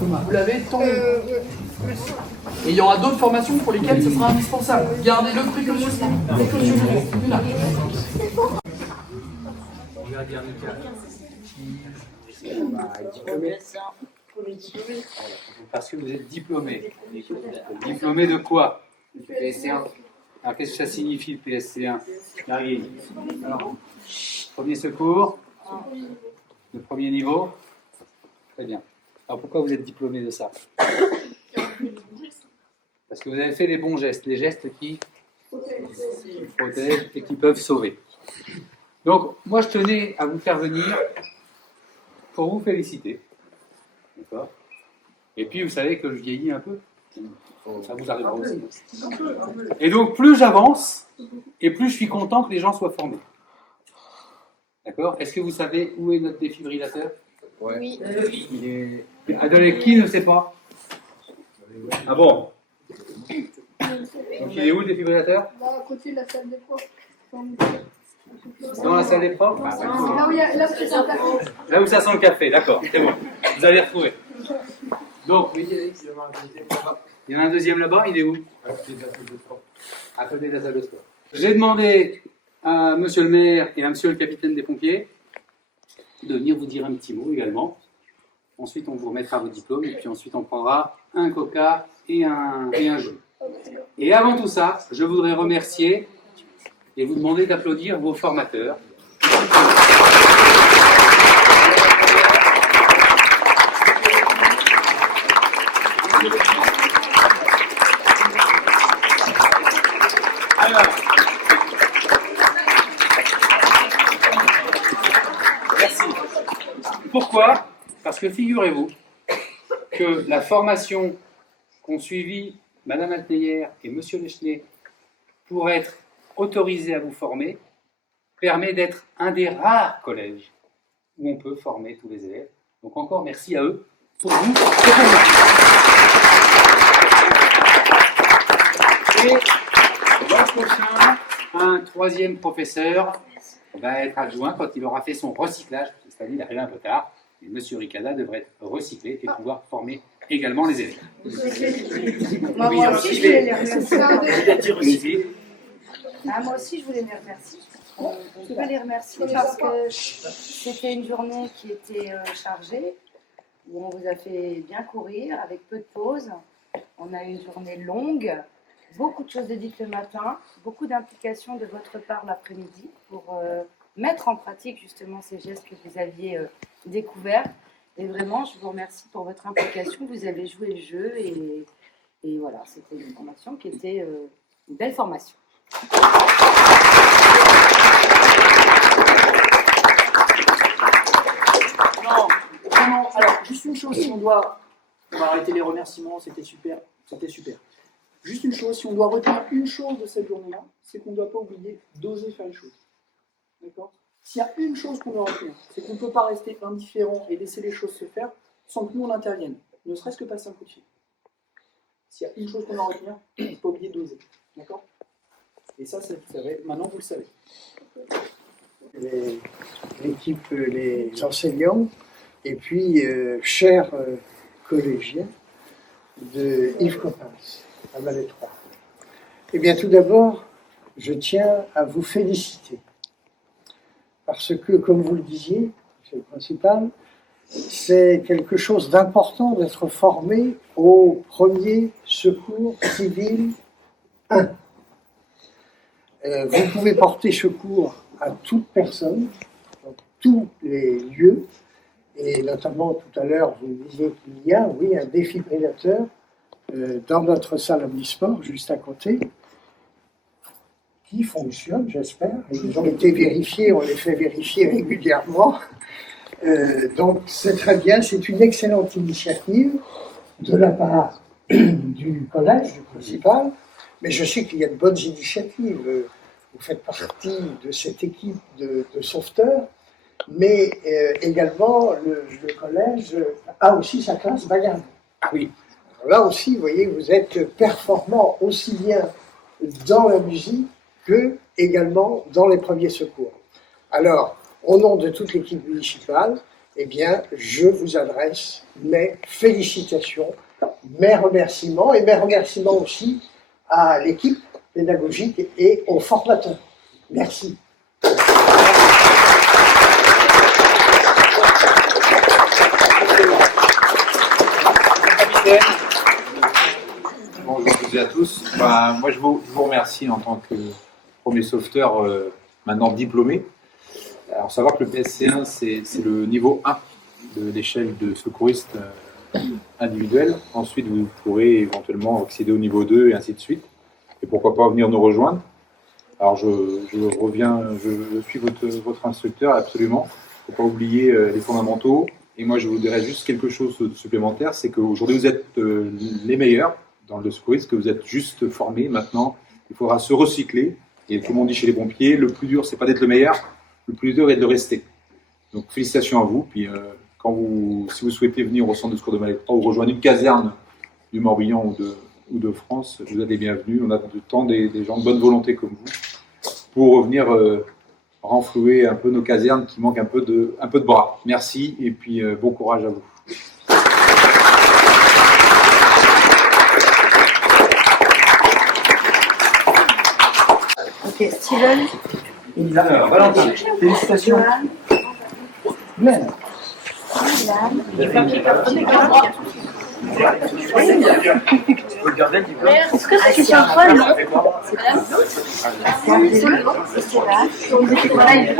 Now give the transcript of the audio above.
Thomas, vous l'avez tant. Et il y aura d'autres formations pour lesquelles ce sera indispensable. Gardez-le précautionneusement. Là. Parce que vous êtes diplômé. Diplômé de quoi? PSC1. Alors qu'est-ce que ça signifie le PSC1? Alors, premier secours, le premier niveau. Très bien. Alors pourquoi vous êtes diplômé de ça? Parce que vous avez fait les bons gestes, les gestes qui protègent et qui peuvent sauver. Donc, moi je tenais à vous faire venir pour vous féliciter. D'accord? Et puis, vous savez que je vieillis un peu. Ça vous arrivera aussi. Et donc, plus j'avance, et plus je suis content que les gens soient formés. D'accord? Est-ce que vous savez où est notre défibrillateur? Oui. Il est... Attendez, qui ne sait pas? Ah bon? Donc, il est où le défibrillateur? Là, à côté de la salle des profs. Dans la salle des profs? Là où ça sent le café. Là où ça sent le café, d'accord, c'est bon. Vous allez retrouver. Donc, il y en a un deuxième là-bas, il est où? À côté de la salle de sport. J'ai demandé à monsieur le maire et à monsieur le capitaine des pompiers de venir vous dire un petit mot également. Ensuite, on vous remettra vos diplômes et puis ensuite, on prendra un coca et un jeu. Et avant tout ça, je voudrais remercier et vous demander d'applaudir vos formateurs. Alors, merci. Pourquoi? Parce que figurez-vous que la formation qu'ont suivi Madame Alteyer et Monsieur Lechenet pour être autorisés à vous former permet d'être un des rares collèges où on peut former tous les élèves. Donc encore merci à eux pour vous. Et l'an prochain, un troisième professeur va être adjoint quand il aura fait son recyclage. C'est-à-dire il arrive un peu tard. Et Monsieur Ricada devrait être recyclé et pouvoir former également les élèves. Moi aussi, je voulais les remercier. Moi aussi, je voulais les remercier. On peut les remercier parce que c'était une journée qui était chargée, où on vous a fait bien courir avec peu de pauses. On a eu une journée longue, beaucoup de choses dites le matin, beaucoup d'implications de votre part l'après-midi pour mettre en pratique justement ces gestes que vous aviez découverts. Et vraiment, je vous remercie pour votre implication. Vous avez joué le jeu et voilà, c'était une formation qui était une belle formation. Non, vraiment, alors, juste une chose, si on va arrêter les remerciements, c'était super. Juste une chose, si on doit retenir une chose de cette journée-là, c'est qu'on ne doit pas oublier d'oser faire les choses. D'accord? S'il y a une chose qu'on doit retenir, c'est qu'on ne peut pas rester indifférent et laisser les choses se faire sans que nous on intervienne, ne serait-ce que passer un coup de fil. S'il y a une chose qu'on doit retenir, il ne faut pas oublier d'oser. D'accord? Et ça, maintenant vous le savez. L'équipe, les enseignants, et puis chers collégiens de Yves Coppens, à Malétroit. Eh bien, tout d'abord, je tiens à vous féliciter. Parce que, comme vous le disiez, c'est le principal, c'est quelque chose d'important d'être formé au premier secours civil 1. Vous pouvez porter secours à toute personne, dans tous les lieux, et notamment tout à l'heure, vous disiez qu'il y a, oui, un défibrillateur dans notre salle omnisport, juste à côté, qui fonctionne, j'espère. Ils ont été vérifiés, on les fait vérifier régulièrement. Donc c'est très bien, c'est une excellente initiative de la part du collège, du principal, mais je sais qu'il y a de bonnes initiatives. Vous faites partie de cette équipe de sauveteurs, mais également le collège a aussi sa classe bagarre. Ah oui. Là aussi, vous voyez, vous êtes performant aussi bien dans la musique que également dans les premiers secours. Alors, au nom de toute l'équipe municipale, eh bien, je vous adresse mes félicitations, mes remerciements et mes remerciements aussi à l'équipe pédagogique et aux formateurs. Merci. Bonjour à toutes et à tous. Moi, je vous remercie en tant que premier sauveteur, maintenant diplômé. Alors, savoir que le PSC1, c'est le niveau 1 de l'échelle de secouriste individuel. Ensuite, vous pourrez éventuellement accéder au niveau 2 et ainsi de suite. Et pourquoi pas venir nous rejoindre. Alors, je suis votre instructeur, absolument. Il ne faut pas oublier les fondamentaux. Et moi, je vous dirais juste quelque chose de supplémentaire, c'est qu'aujourd'hui, vous êtes les meilleurs dans le secourisme, que vous êtes juste formés. Maintenant, il faudra se recycler. Et tout le monde dit chez les pompiers, le plus dur, c'est pas d'être le meilleur, le plus dur est de le rester. Donc, félicitations à vous. Puis, si vous souhaitez venir au centre de secours de Malétroit ou rejoindre une caserne du Morbihan ou de France, vous êtes les bienvenus. On a de temps des gens de bonne volonté comme vous pour revenir renflouer un peu nos casernes qui manquent un peu de bras. Merci et puis bon courage à vous. Ok, Steven. Valentin, félicitations. Glenn. Est-ce que c'est sur toi, non? Voilà, il